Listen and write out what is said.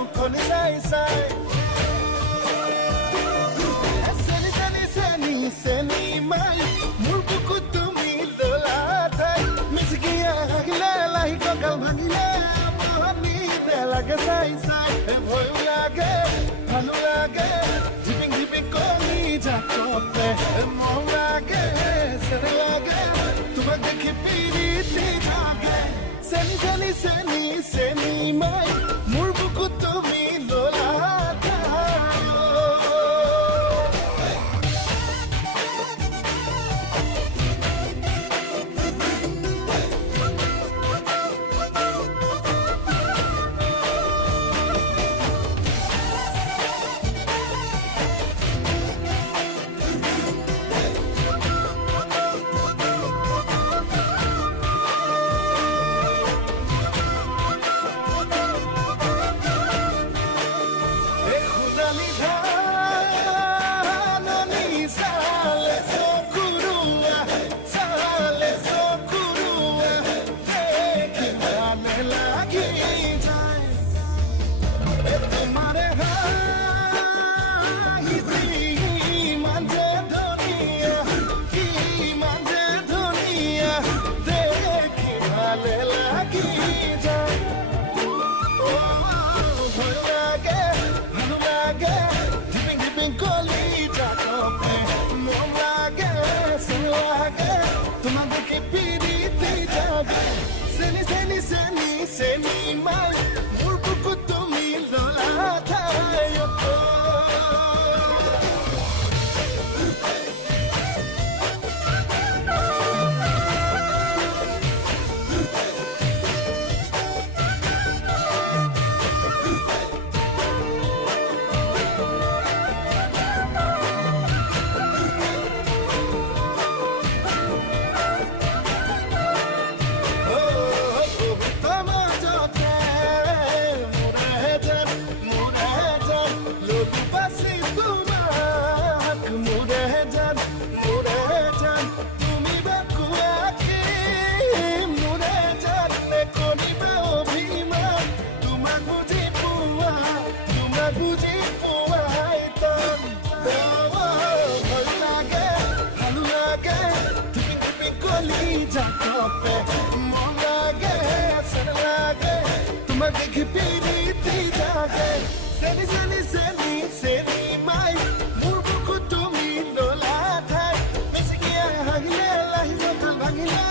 মুখনি চাই চাই চেনি চেনি চেনি চেনি মাই মোৰ বুকুত তুমি দলা ঠাই মিচিকিয়া হাগিলে লাহি কঁকাল ভাঙিলে মহনি লাগে চাই চাই ভয় লাগে ভালো লাগে ঝিপিং ঝিপিং কলি জাকতে মন লাগে চেনি লাগে তোমাক দেখি পিৰিতি জাগে চেনি চেনি চেনি চেনি মাই মোৰ বুকুত তুমি দলা Seni seni seni seni mai murbuku tumi lola thayo Seni seni seni seni mai murbuku tumi lola thai misikia hagile lahi kal bhagile